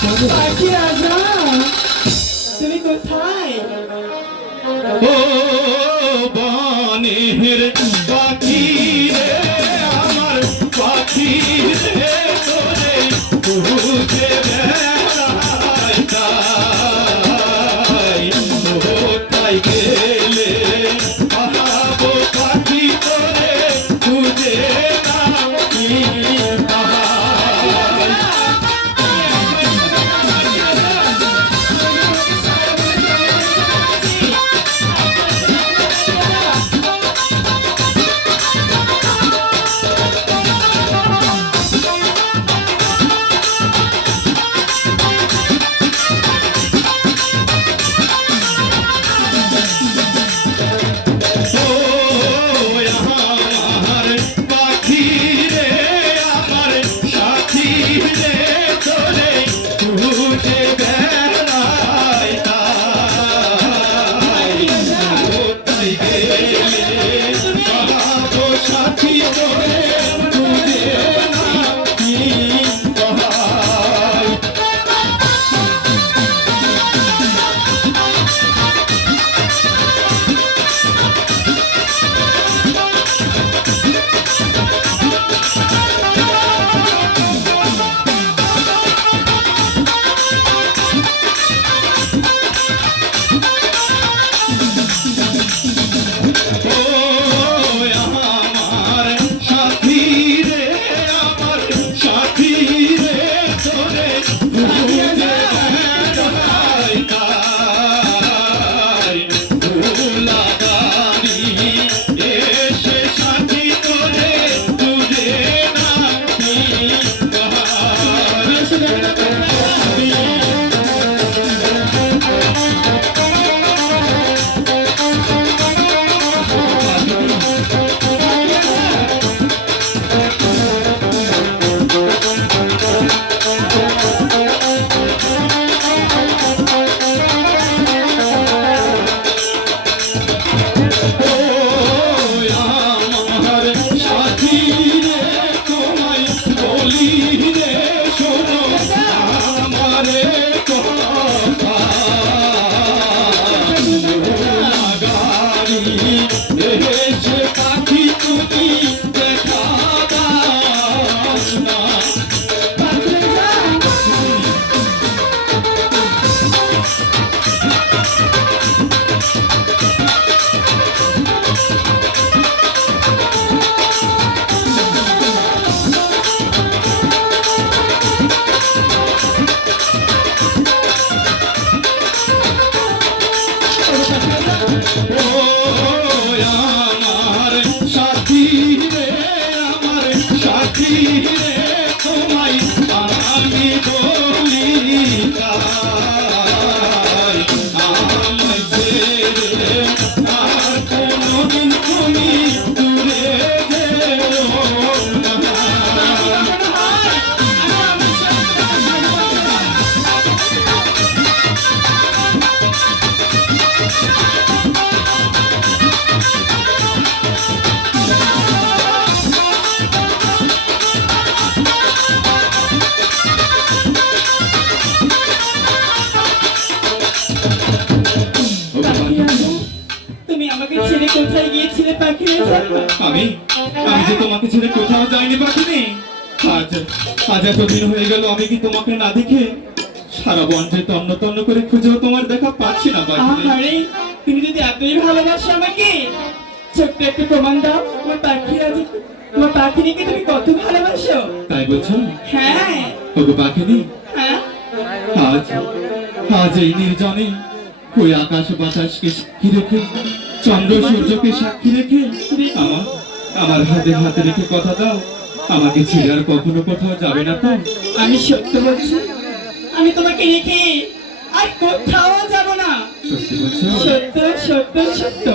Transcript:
পাখি রাজা তুমি কোথায়? ও বনের পাখি রে আমার পাখি রে তোরে বুঝে বেড়াই তাই কোথায় গেলে পাহাবো পাখি তোরে বুঝে নামি পাহাই। আমার সাথী রে তোমায় আমি বলি তাই আমায় ছেড়ে আর কোনোদিন তুমি দূরে গেলো না। তুমি আমাকে ছেড়ে কোথায় গিয়েছিলে পাখি রাজা? আমি আমি যে তোমাকে ছেড়ে কোথাও যাইনি পাখিনি। আজ আজ এতদিন হয়ে গেল আমি কি তোমাকে না দেখে সারা বনকে তন্ন তন্ন করে খুঁজেও তোমার দেখা পাচ্ছি না পাখিনি। আরে তুমি যদি এতই ভালোবাসো আমাকে, ছোট্ট একটা প্রমাণ দাও তোমার পাখি রাজা, তোমার পাখিনিকে তুমি কত ভালোবাসো। তাই বলছো? হ্যাঁ ওগো পাখিনি, হ্যাঁ আজ আজ এই নির্জনে ওই আকাশ বাতাসকে সাক্ষী রেখে চন্দ্র সূর্যকে সাক্ষী রেখে আমার আমার হাতে হাতে রেখে কথা দাও, আমাকে ছেড়ে আর কখনো কোথাও যাবে না তো? আমি সত্য বলছি, আমি তোমাকে রেখে আর কোথাও যাব না। সত্যি বলছো? সত্য সত্য সত্য।